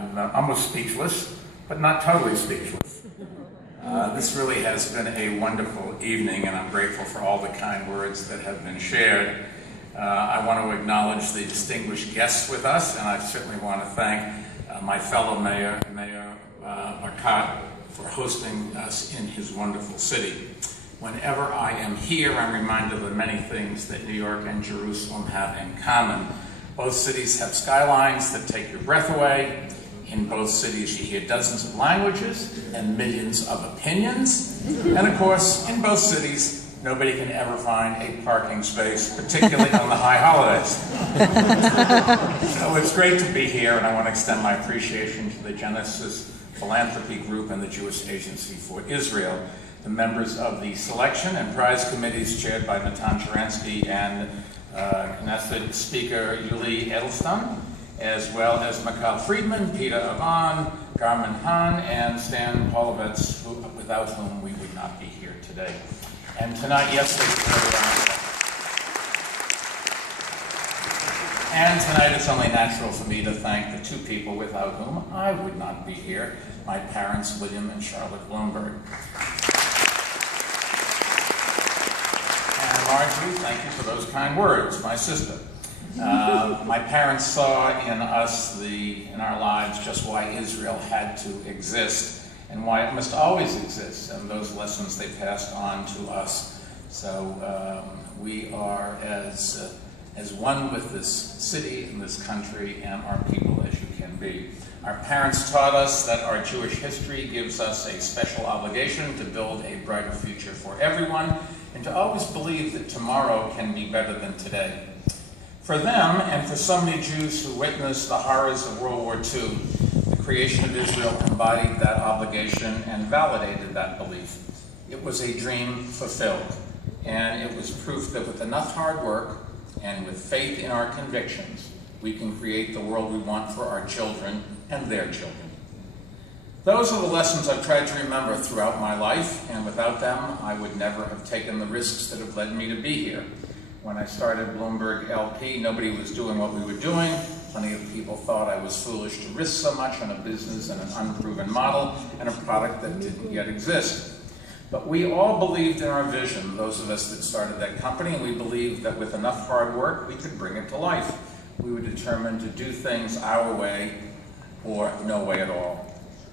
I'm almost speechless, but not totally speechless. This really has been a wonderful evening, and I'm grateful for all the kind words that have been shared. I want to acknowledge the distinguished guests with us, and I certainly want to thank my fellow mayor, Mayor Marcotte, for hosting us in his wonderful city. Whenever I am here, I'm reminded of the many things that New York and Jerusalem have in common. Both cities have skylines that take your breath away. In both cities, you hear dozens of languages and millions of opinions. And of course, in both cities, nobody can ever find a parking space, particularly on the high holidays. So it's great to be here, and I want to extend my appreciation to the Genesis Philanthropy Group and the Jewish Agency for Israel, the members of the selection and prize committees chaired by Natan Sharansky and Knesset Speaker Yuli Edelstein, as well as Michael Friedman, Peter Avan, Garmin Hahn, and Stan Polovets, without whom we would not be here today. And tonight, yes, and tonight it's only natural for me to thank the two people without whom I would not be here, my parents, William and Charlotte Bloomberg. And Marjorie, thank you for those kind words, my sister. My parents saw in us, in our lives, just why Israel had to exist and why it must always exist, and those lessons they passed on to us. So we are as one with this city and this country and our people as you can be. Our parents taught us that our Jewish history gives us a special obligation to build a brighter future for everyone and to always believe that tomorrow can be better than today. For them, and for so many Jews who witnessed the horrors of World War II, the creation of Israel embodied that obligation and validated that belief. It was a dream fulfilled, and it was proof that with enough hard work and with faith in our convictions, we can create the world we want for our children and their children. Those are the lessons I've tried to remember throughout my life, and without them, I would never have taken the risks that have led me to be here. When I started Bloomberg LP, nobody was doing what we were doing. Plenty of people thought I was foolish to risk so much on a business and an unproven model and a product that didn't yet exist. But we all believed in our vision, those of us that started that company, and we believed that with enough hard work, we could bring it to life. We were determined to do things our way or no way at all.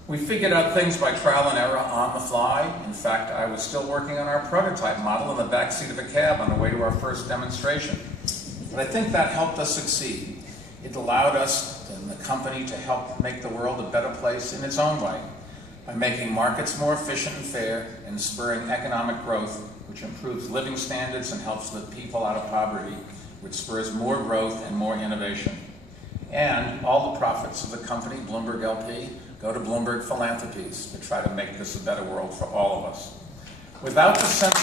We figured out things by trial and error on the fly. In fact, I was still working on our prototype model in the backseat of a cab on the way to our first demonstration. But I think that helped us succeed. It allowed us and the company to help make the world a better place in its own way, by making markets more efficient and fair and spurring economic growth, which improves living standards and helps lift people out of poverty, which spurs more growth and more innovation. And all the profits of the company, Bloomberg LP, go to Bloomberg Philanthropies to try to make this a better world for all of us. Without the sense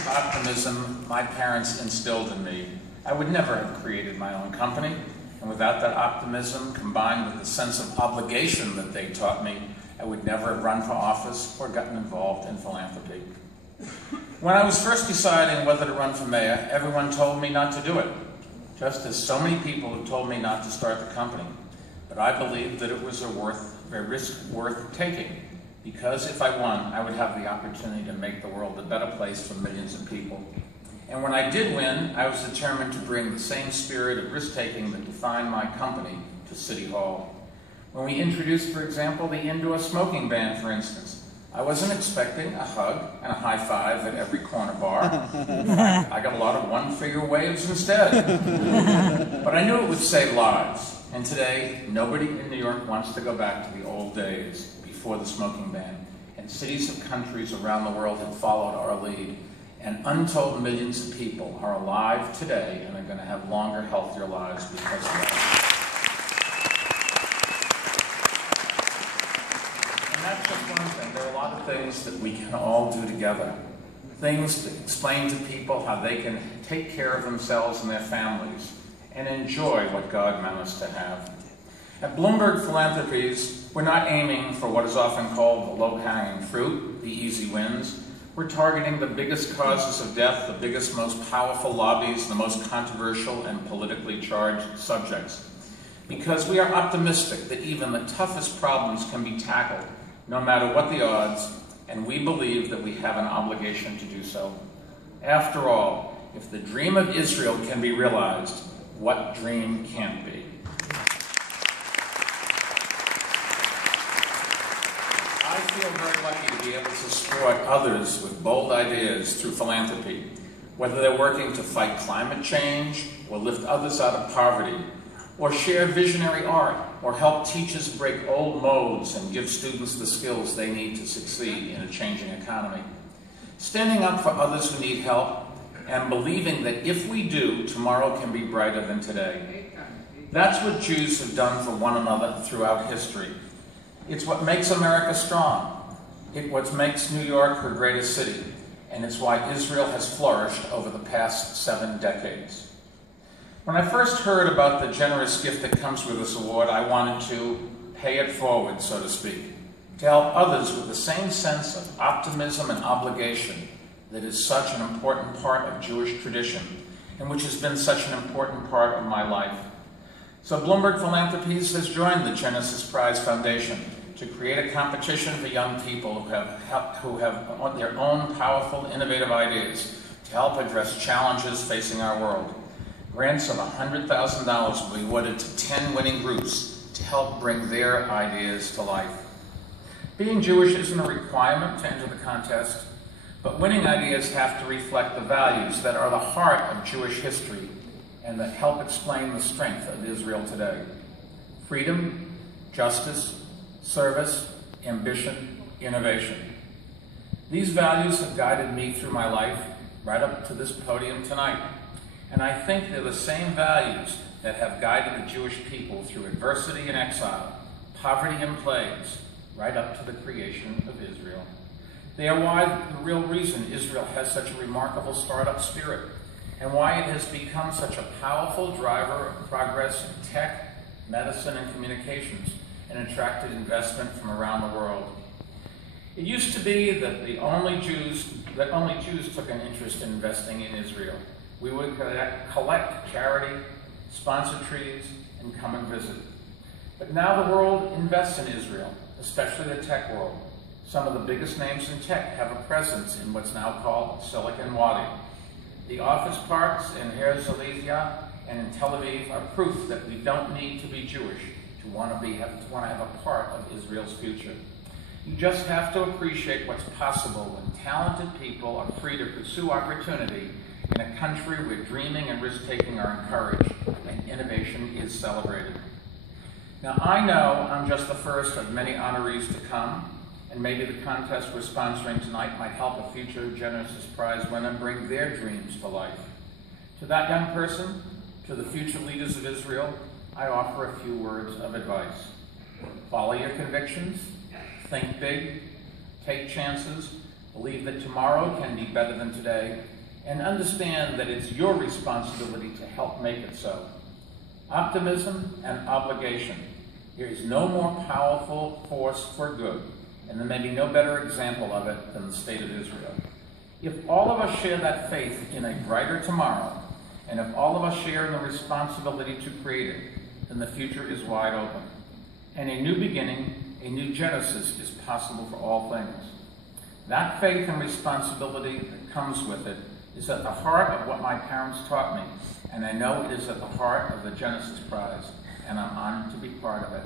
of optimism my parents instilled in me, I would never have created my own company. And without that optimism, combined with the sense of obligation that they taught me, I would never have run for office or gotten involved in philanthropy. When I was first deciding whether to run for mayor, everyone told me not to do it, just as so many people have told me not to start the company. But I believed that it was a risk worth taking, because if I won, I would have the opportunity to make the world a better place for millions of people. And when I did win, I was determined to bring the same spirit of risk-taking that defined my company to City Hall. When we introduced, for example, the indoor smoking ban, for instance, I wasn't expecting a hug and a high five at every corner bar. I got a lot of one-figure waves instead. But I knew it would save lives. And today, nobody in New York wants to go back to the old days before the smoking ban. And cities and countries around the world have followed our lead. And untold millions of people are alive today and are going to have longer, healthier lives because of that. And that's just one thing. There are a lot of things that we can all do together. Things to explain to people how they can take care of themselves and their families and enjoy what God meant us to have. At Bloomberg Philanthropies, we're not aiming for what is often called the low-hanging fruit, the easy wins. We're targeting the biggest causes of death, the biggest, most powerful lobbies, the most controversial and politically charged subjects. Because we are optimistic that even the toughest problems can be tackled, no matter what the odds, and we believe that we have an obligation to do so. After all, if the dream of Israel can be realized, what dream can't be? I feel very lucky to be able to support others with bold ideas through philanthropy, whether they're working to fight climate change, or lift others out of poverty, or share visionary art, or help teachers break old modes and give students the skills they need to succeed in a changing economy. Standing up for others who need help, and believing that if we do, tomorrow can be brighter than today. That's what Jews have done for one another throughout history. It's what makes America strong. It's what makes New York her greatest city. And it's why Israel has flourished over the past 7 decades. When I first heard about the generous gift that comes with this award, I wanted to pay it forward, so to speak, to help others with the same sense of optimism and obligation that is such an important part of Jewish tradition, and which has been such an important part of my life. So Bloomberg Philanthropies has joined the Genesis Prize Foundation to create a competition for young people who have their own powerful, innovative ideas to help address challenges facing our world. Grants of $100,000 will be awarded to 10 winning groups to help bring their ideas to life. Being Jewish isn't a requirement to enter the contest, but winning ideas have to reflect the values that are the heart of Jewish history and that help explain the strength of Israel today. Freedom, justice, service, ambition, innovation. These values have guided me through my life right up to this podium tonight. And I think they're the same values that have guided the Jewish people through adversity and exile, poverty and plagues, right up to the creation of Israel. They are why the real reason Israel has such a remarkable startup spirit, and why it has become such a powerful driver of progress in tech, medicine, and communications, and attracted investment from around the world. It used to be that only Jews took an interest in investing in Israel. We would collect charity, sponsor trees, and come and visit. But now the world invests in Israel, especially the tech world. Some of the biggest names in tech have a presence in what's now called Silicon Valley. The office parks in Herzliya and in Tel Aviv are proof that we don't need to be Jewish to want to have a part of Israel's future. You just have to appreciate what's possible when talented people are free to pursue opportunity in a country where dreaming and risk-taking are encouraged and innovation is celebrated. Now, I know I'm just the first of many honorees to come, and maybe the contest we're sponsoring tonight might help a future Genesis Prize winner bring their dreams to life. To that young person, to the future leaders of Israel, I offer a few words of advice. Follow your convictions, think big, take chances, believe that tomorrow can be better than today, and understand that it's your responsibility to help make it so. Optimism and obligation. There is no more powerful force for good, and there may be no better example of it than the state of Israel. If all of us share that faith in a brighter tomorrow, and if all of us share in the responsibility to create it, then the future is wide open. And a new beginning, a new Genesis is possible for all things. That faith and responsibility that comes with it is at the heart of what my parents taught me, and I know it is at the heart of the Genesis Prize, and I'm honored to be part of it.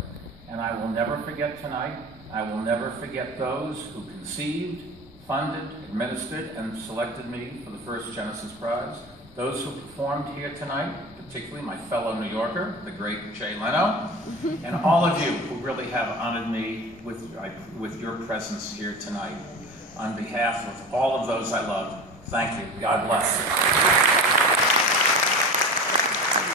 And I will never forget tonight. I will never forget those who conceived, funded, administered, and selected me for the first Genesis Prize, those who performed here tonight, particularly my fellow New Yorker, the great Jay Leno, and all of you who really have honored me with your presence here tonight. On behalf of all of those I love, thank you. God bless.